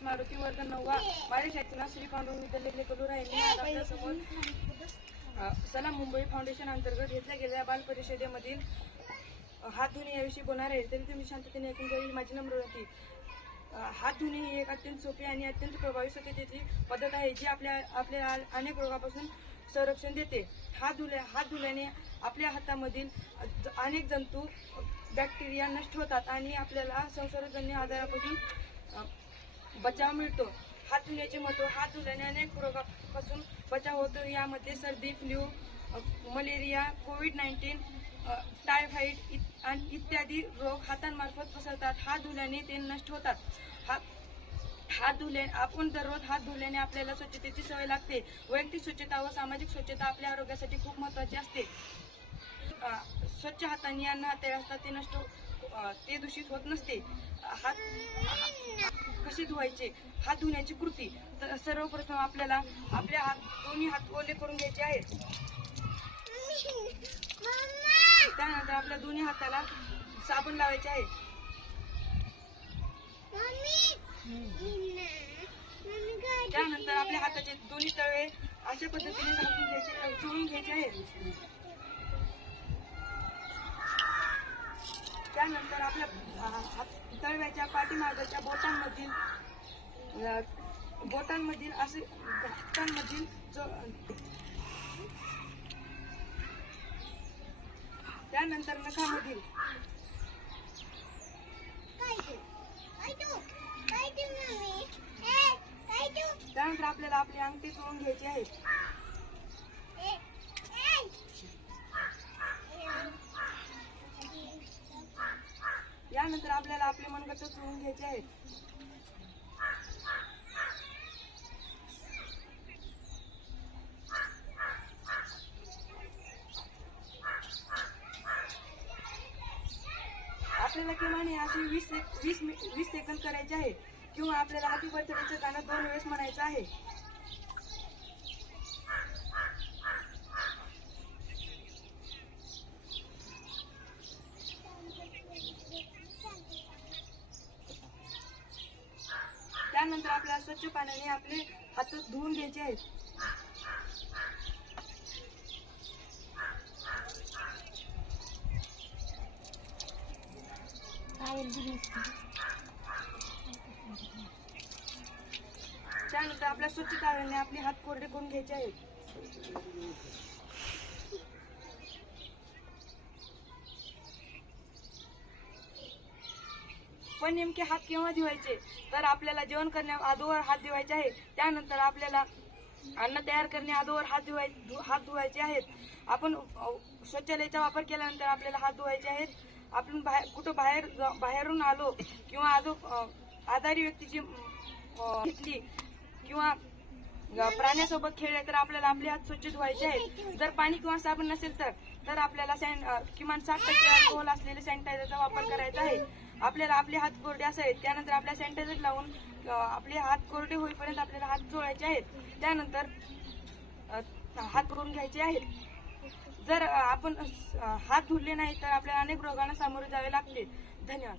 मारुती वर्ग नववा माझ्या शाळेचे नाव श्री पांडुरंग विद्यालय कलूर आहे मी आपल्यासमोर सलाम मुंबई फाउंडेशन अंतर्गत घेतल्या गेलेल्या बाल परिषदेमधील हात धुणे याविषयी बोलणार आहे. तरी तुम्ही शांततेने ऐकून घ्यावी माझी नम्र होती हात धुणे ही एक अत्यंत सोपी आणि अत्यंत प्रभावी स्वच्छतेची पद्धत आहे जी आपल्या आपल्या अनेक रोगापासून संरक्षण देते. हात धुल्या हात धुल्याने आपल्या हातामधील अनेक जंतू बॅक्टेरिया नष्ट होतात आणि आपल्याला संसर्गजन्य आजारापासून बचाव मिळतो. हात धुण्याचे महत्त्व हात धुल्याने अनेक रोगापासून बचाव होतो. यामध्ये सर्दी flu malaria Covid nineteen typhoid इत- आणि इत्यादी रोग हातांमार्फत पसरतात. हात धुल्याने ते नष्ट होतात. हात हात धुले आपण दररोज हात धुल्याने आपल्याला स्वच्छतेची सवय लागते. वैयक्तिक स्वच्छता व सामाजिक स्वच्छता आपल्या आरोग्यासाठी खूप महत्वाची असते. स्वच्छ हाताने अन्न हाते असतात ते नष्ट ते दूषित होत नसते. हात कसे धुवायचे? हात धुण्याची कृती. तर सर्वप्रथम आपल्याला आपले हात दोन्ही हात ओले करून घ्यायचे आहेत. त्यानंतर आपल्या दोन्ही हाताला साबण लावायचे आहे. त्यानंतर आपल्या हाताचे दोन्ही तळवे अशा पद्धतीने घ्यायचे चोळून घ्यायचे आहेत. त्यानंतर आपल्या तळव्याच्या पाठीमागच्या बोटांमधील बोटांमधील असे हातांमधील जो- त्यानंतर नखामधील त्यानंतर आपल्याला आपली अंगठी चोळून घ्यायचे आहेत आपले मनगट सोडून घ्यायचे आहेत. आपल्याला किमान हे असे वीस वीस वीस सेकंद करायचे आहे किंवा आपल्याला हॅपी बर्थडेचं गाणं दोन वेळेस म्हणायचं आहे. त्यानंतर आपल्याला स्वच्छ पाण्याने आपले हात धुवून घ्यायचे आहेत. त्यानंतर आपल्या स्वच्छ ताव्याने आपले हात कोरडे करून घ्यायचे आहेत. पण नेमके हात केव्हा धुवायचे? तर आपल्याला जेवण करण्या अगोदर हात धुवायचे आहे त्यानंतर आपल्याला अन्न तयार करणे अगोदर हात धुवाय धु- हात धुवायचे आहेत. आपण शौचालयाचा वापर केल्यानंतर आपल्याला हात धुवायचे आहेत. आपण बाहेर कुठं बाहेर बाहेरून आलो किंवा आजो आजारी व्यक्तीची घेतली किंवा प्राण्यासोबत खेळले तर आपल्याला आपले हात स्वच्छ धुवायचे आहेत. जर पाणी किंवा साबण नसेल तर तर आपल्याला सॅन किमान सात टक्के अल्कोहोल असलेले सॅनिटायझरचा वापर करायचा आहे. आपल्याला आपले हात कोरडे असावेत त्यानंतर आपल्या सॅनिटायझर लावून आपले हात कोरडे होईपर्यंत आपल्याला हात जोडायचे आहेत. त्यानंतर हात करून घ्यायचे आहेत. जर आपण हात धुतले नाही तर आपल्याला अनेक रोगांना सामोरे जावे लागते. धन्यवाद.